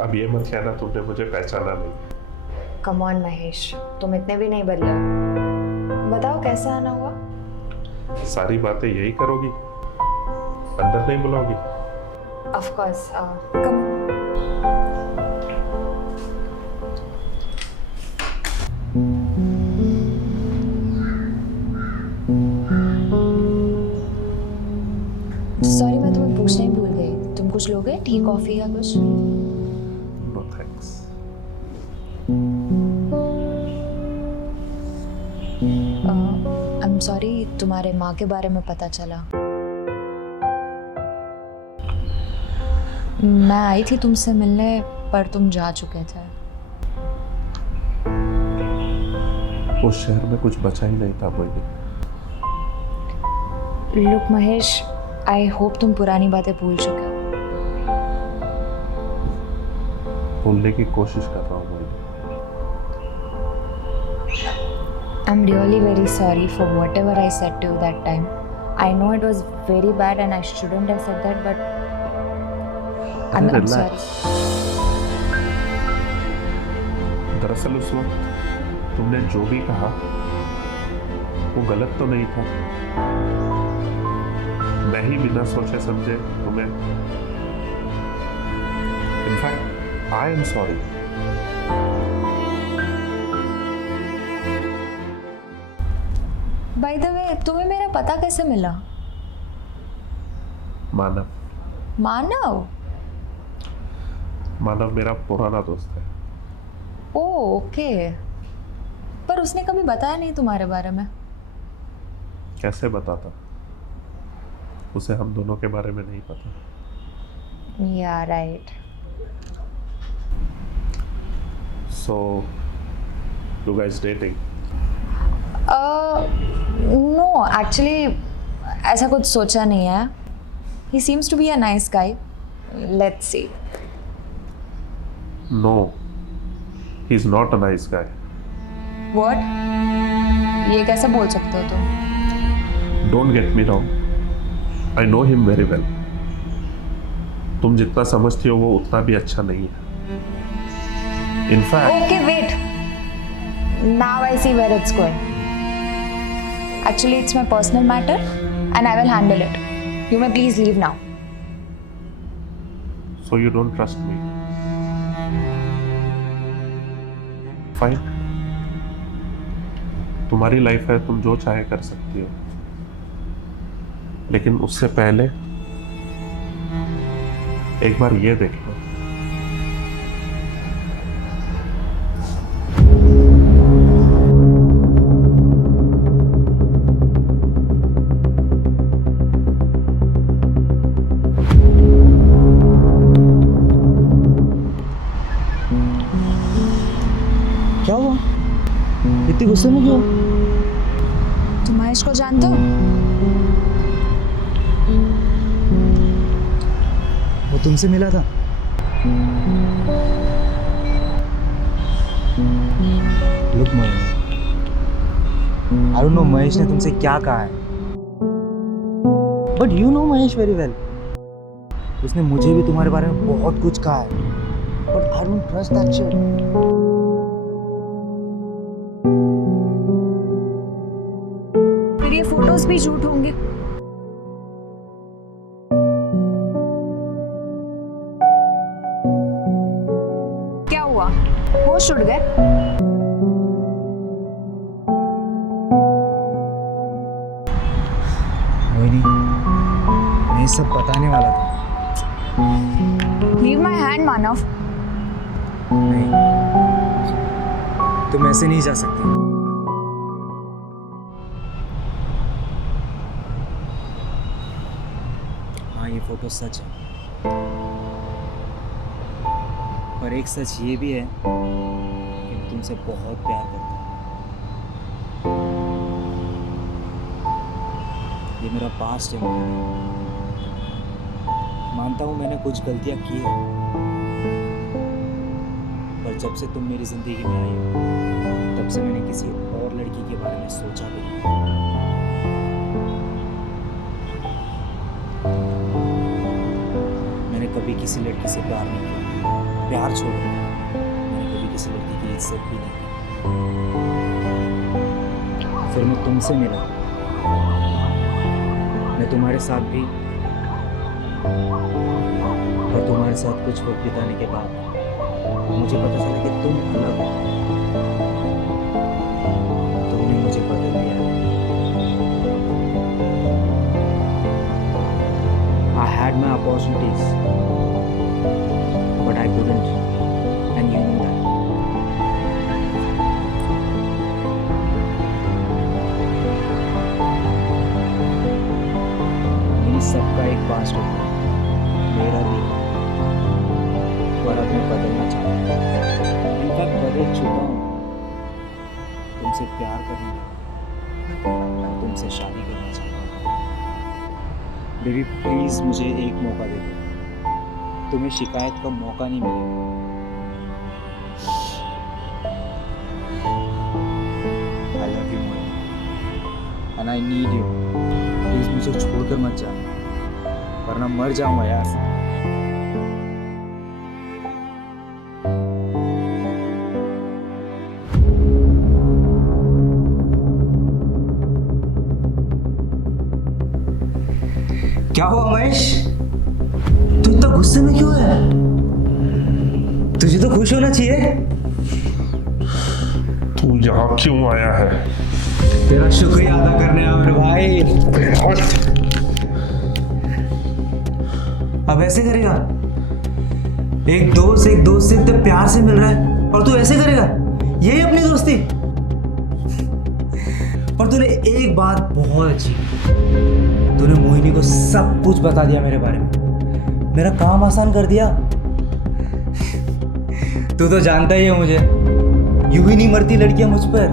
अब ये मत कहना तुमने मुझे पहचाना नहीं। कम ऑन महेश, तुम इतने भी नहीं बदले हो। बताओ कैसे आना हुआ? सारी बातें यही करोगी, अंदर नहीं बुलाओगी? Of course, come. सॉरी, मैं तुम्हें पूछना ही भूल गई। तुम कुछ लोगे? टी कॉफी या कुछ? No thanks. I am sorry, तुम्हारे माँ के बारे में पता चला। मैं आई थी तुमसे मिलने, पर तुम जा चुके थे। उस शहर में कुछ बचा ही नहीं था Mohini. Look Mahesh, I hope तुम पुरानी बातें भूल चुके हो। भूलने की कोशिश कर रहा हूँ Mohini. I'm really very sorry for whatever I said to you that time. I know it was very bad and I shouldn't have said that, but I'm sorry. दरअसल उस वक्त तुमने जो भी कहा वो गलत तो नहीं था। मैं ही बिना सोचे समझे तुम्हें, in fact I am sorry. By the way, तुम्हें मेरा पता कैसे मिला? मानव। मानव? मानव मेरा पुराना दोस्त है। ओह ओके, पर उसने कभी बताया नहीं तुम्हारे बारे में। कैसे बताता? उसे हम दोनों के बारे में नहीं पता। Yeah right. So you guys dating? No, actually ऐसा कुछ सोचा नहीं है। He seems to be a nice guy. Let's see. No, he is not a nice guy. What? ये कैसे बोल सकते हो तुम? Don't get me wrong, I know him very well. तुम जितना समझती हो वो उतना भी अच्छा नहीं है। In fact okay wait, now I see where it's going. Actually, it's my personal matter and I will handle it. You may please leave now. so you don't trust me? Fine. तुम्हारी लाइफ है, तुम जो चाहे कर सकती हो, लेकिन उससे पहले एक बार ये देख लो। क्या हुआ? इतनी गुस्से में क्यों? तुम महेश को जानते हो? वो तुमसे मिला था? Look Mahesh, I don't know Mahesh ने तुमसे क्या कहा है, but you know Mahesh very well. उसने मुझे भी तुम्हारे बारे में बहुत कुछ कहा है, but I don't trust that shit. ये फोटोज भी झूठ होंगे। क्या हुआ? होश उड़ गए? मोहिनी, मैं ये सब बताने वाला था। लीव माय हैंड मानव। नहीं, तुम ऐसे नहीं जा सकती। ये फोटो सच है, पर एक सच ये भी है कि मैं तुमसे बहुत प्यार करता हूँ। ये मेरा पास्ट है। मानता हूँ मैंने कुछ गलतियाँ की है, पर जब से तुम मेरी जिंदगी में आई हो तब से मैंने किसी और लड़की के बारे में सोचा भी नहीं। कभी किसी लड़की से प्यार नहीं किया, प्यार छोड़ो, मैंने कभी किसी लड़की की इज्जत भी नहीं की। फिर मैं तुमसे मिला, मैं तुम्हारे साथ भी, और तुम्हारे साथ कुछ वक्त बिताने के बाद मुझे पता चला कि तुम अलग हो। तुमने मुझे बदल दिया। I had my opportunities, but I couldn't, and you know that. मेरी सबका एक पास्ट होता है, मेरा भी, पर अब मैं बदलना चाहता हूँ। इनफैक्ट बदल चुका हूँ। तुमसे प्यार करने लगा, तुमसे शादी करना चाहता हूँ। बेबी प्लीज मुझे एक मौका दे दो, तुम्हें शिकायत का मौका नहीं मिलेगा। I love you Mohini, and I need you. Please मुझे छोड़कर मत जाना, वरना मर जाऊंगा यार। क्या हुआ महेश, तू इतना गुस्से में क्यों है? तुझे तो खुश होना चाहिए। तू यहाँ क्यों आया है? तेरा शुक्रिया अदा करने आया मेरे भाई। अब ऐसे करेगा? एक दोस्त से इतने प्यार से मिल रहा है और तू ऐसे करेगा? यही अपनी दोस्ती? पर तूने एक बात बहुत अच्छी, तूने मोहिनी को सब कुछ बता दिया मेरे बारे में, मेरा काम आसान कर दिया। तू तो जानता ही है मुझे, यूं ही नहीं मरती लड़कियां मुझ पर।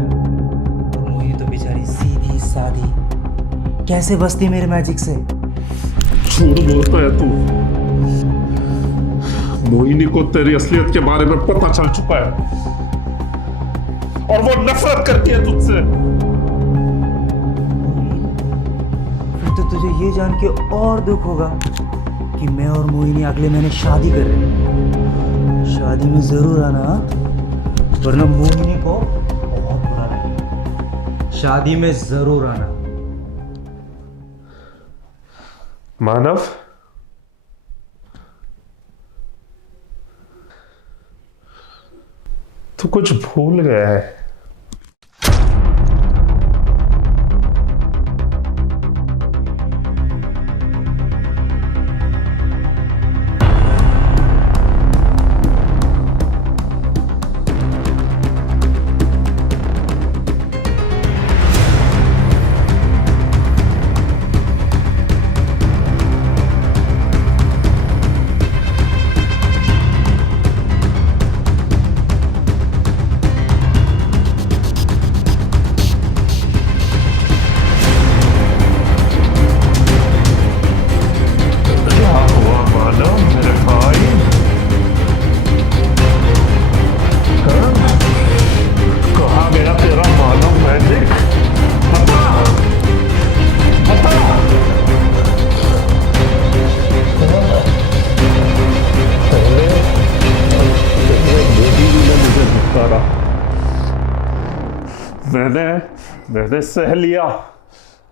और मोहिनी तो बेचारी सीधी सादी, कैसे बसती मेरे मैजिक से। झूठ बोलता है तू। मोहिनी को तेरी असलियत के बारे में पता चल चुका है और वो नफरत करती है तुझसे। तो तुझे ये जान के और दुख होगा कि मैं और मोहिनी अगले महीने शादी कर रहे हैं। शादी में जरूर आना, वरना मोहिनी को बहुत बुरा लगेगा। शादी में जरूर आना। मानव, तू कुछ भूल गया है। मैंने सह लिया।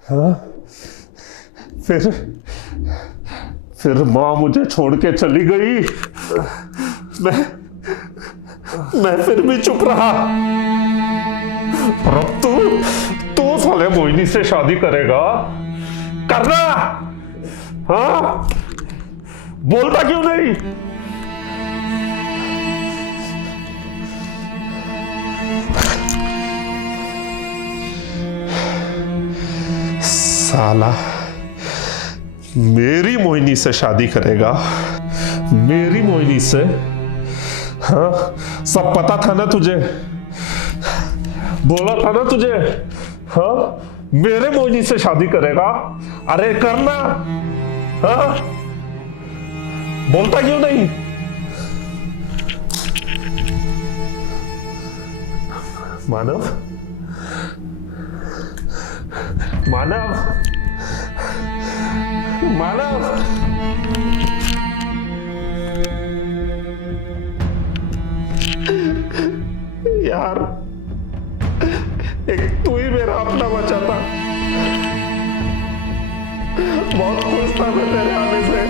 हाँ? फिर माँ मुझे छोड़ के चली गई। मैं फिर भी चुप रहा। पर अब तू साले मोहिनी से शादी करेगा? करना? हाँ? बोलता क्यों नहीं? साला मेरी मोहिनी से शादी करेगा? मेरी मोहिनी से? हाँ, सब पता था ना तुझे, बोला था ना तुझे। हाँ, मेरे मोहिनी से शादी करेगा? अरे करना। हाँ, बोलता क्यों नहीं? मानव, मानव, मानव। बहुत खुश था मैं तेरे आने से।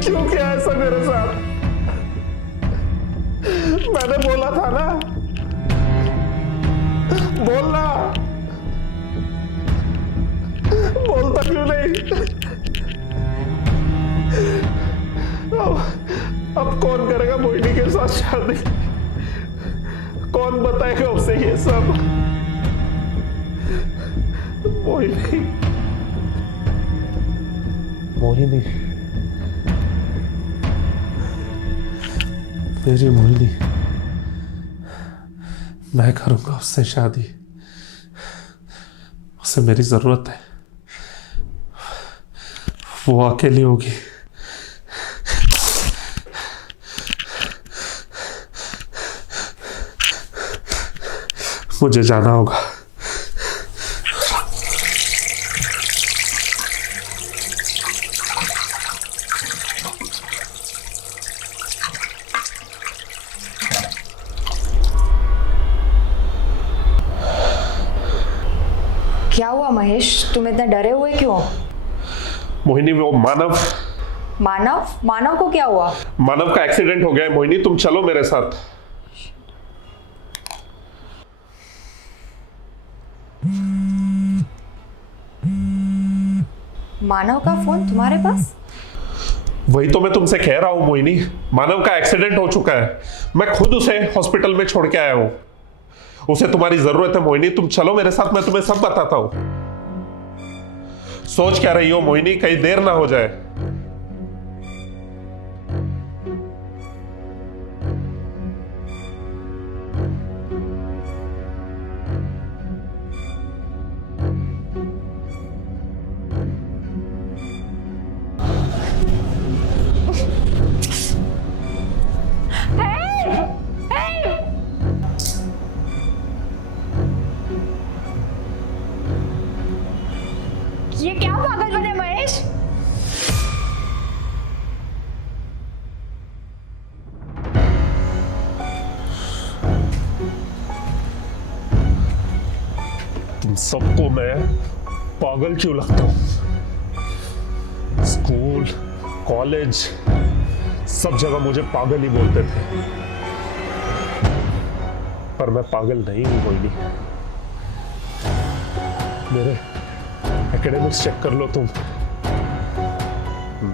क्यों किया ऐसा मेरे साथ? मैंने बोला था ना, बोलना, बोलता क्यों नहीं? अब कौन करेगा मोहिनी के साथ शादी? कौन बताएगा उसे ये सब? मोहिनी, मोहिनी, मेरी मोहिनी, मैं करूंगा उससे शादी। उसे मेरी जरूरत है, वो अकेली होगी। मुझे जाना होगा। क्या हुआ महेश, तुम इतना डरे हुए क्यों? मोहिनी, वो मानव मानव को क्या हुआ? मानव का एक्सीडेंट हो गया है। मोहिनी, तुम चलो मेरे साथ। मानव का फोन तुम्हारे पास? वही तो मैं तुमसे कह रहा हूं मोहिनी, मानव का एक्सीडेंट हो चुका है। मैं खुद उसे हॉस्पिटल में छोड़ के आया हूं। उसे तुम्हारी जरूरत है मोहिनी, तुम चलो मेरे साथ, मैं तुम्हें सब बताता हूं। सोच क्या रही हो मोहिनी, कहीं देर ना हो जाए। ये क्या पागलपन है महेश? तुम सबको मैं पागल क्यों लगता हूं? स्कूल, कॉलेज, सब जगह मुझे पागल ही बोलते थे, पर मैं पागल नहीं हूं मोहिनी। मेरे एकेडमिक्स चेक कर लो तुम,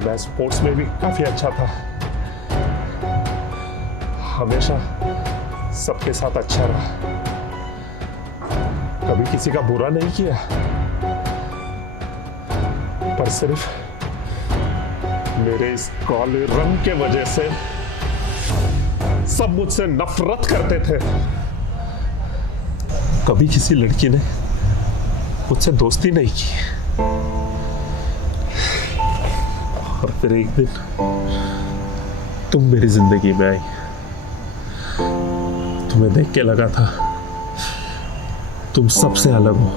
मैं स्पोर्ट्स में भी काफी अच्छा था, हमेशा सबके साथ अच्छा रहा, कभी किसी का बुरा नहीं किया, पर सिर्फ मेरे इस काले रंग के वजह से सब मुझसे नफरत करते थे। कभी किसी लड़की ने मुझसे दोस्ती नहीं की, और फिर एक दिन तुम मेरी जिंदगी में आई। तुम्हें देख के लगा था तुम सबसे अलग हो,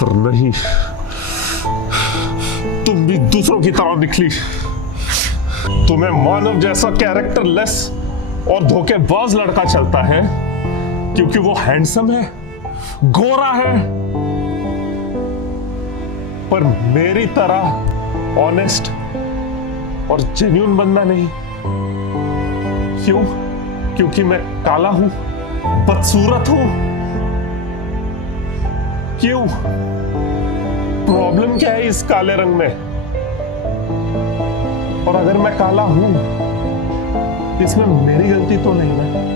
पर नहीं, तुम भी दूसरों की तरह निकली। तुम्हें मानव जैसा कैरेक्टरलेस और धोखेबाज लड़का चलता है क्योंकि वो हैंडसम है, गोरा है, पर मेरी तरह ऑनेस्ट और जेन्युइन बंदा नहीं। क्यों? क्योंकि मैं काला हूं, बदसूरत हूं। क्यों? प्रॉब्लम क्या है इस काले रंग में? और अगर मैं काला हूं, इसमें मेरी गलती तो नहीं है।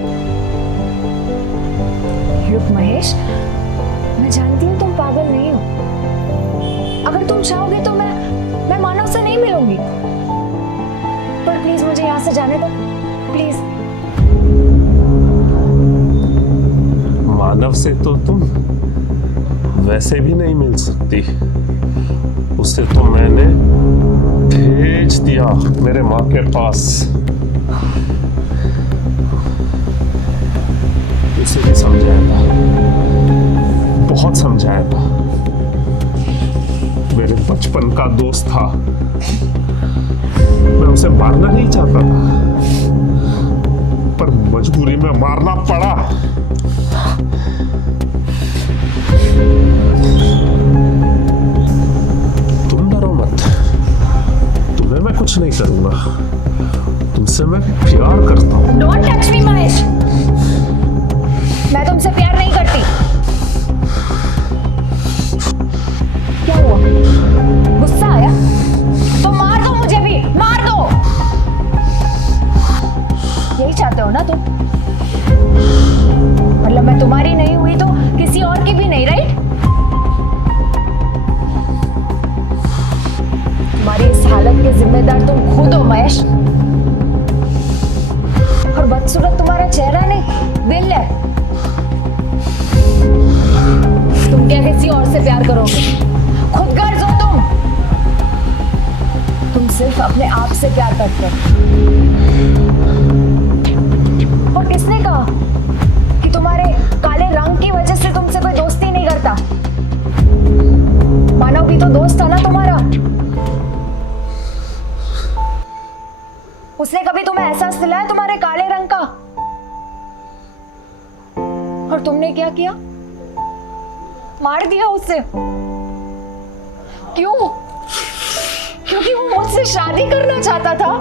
लुक महेश, मैं जानती हूँ तुम पागल नहीं हो। अगर तुम चाहोगे तो मैं मानव से नहीं मिलूंगी, पर प्लीज मुझे यहाँ से जाने दो, प्लीज। मानव से तो तुम वैसे भी नहीं मिल सकती, उसे तो मैंने भेज दिया मेरे माँ के पास। उसे भी समझाया था, बहुत समझाया था। मेरे बचपन का दोस्त था, मैं उसे मारना नहीं चाहता था, पर मजबूरी में मारना पड़ा। कुछ नहीं करूंगा, तुमसे मैं प्यार करता हूं। डोंट टच मी महेश, मैं तुमसे प्यार नहीं करती। क्या हुआ, गुस्सा आया? तो मार दो मुझे भी, मार दो। यही चाहते हो ना तुम? मतलब मैं तुम्हारी नहीं हुई तो किसी और की भी नहीं, राइट? तुम्हारी इस हालत के जिम्मेदार तुम खुद हो महेश। और बदसूरत तुम्हारा चेहरा नहीं, दिल है। तुम क्या किसी और से प्यार करोगे? खुदगर्ज हो तुम सिर्फ अपने आप से प्यार करते हो। और किसने कहा कि तुम्हारे काले रंग की वजह से तुमसे कोई दोस्ती नहीं करता? मानव भी तो दोस्त था ना तुम्हारा। उसने कभी तुम्हें एहसास दिलाया तुम्हारे काले रंग का? और तुमने क्या किया? मार दिया उसे। क्यों? क्योंकि वो मुझसे शादी करना चाहता था।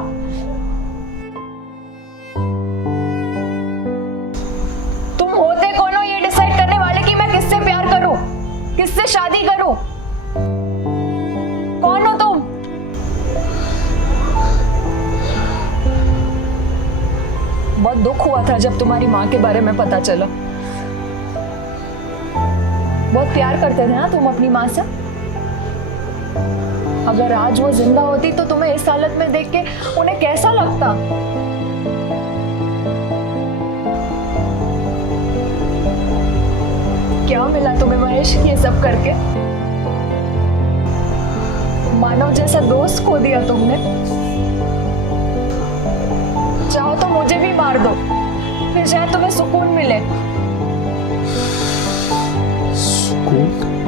तुम होते कौन हो ये डिसाइड करने वाले कि मैं किससे प्यार करूं, किससे शादी करूं? कौन हो तुम? बहुत दुख हुआ था जब तुम्हारी माँ के बारे में पता चला। बहुत प्यार करते थे ना तुम अपनी माँ से। अगर आज वो जिंदा होती तो तुम्हें इस हालत में देख के उन्हें कैसा लगता? क्या मिला तुम्हें महेश ये सब करके? मानव जैसा दोस्त खो दिया तुमने। चाहो तो मुझे भी मार दो, फिर शायद तुम्हें सुकून मिले। सुकून?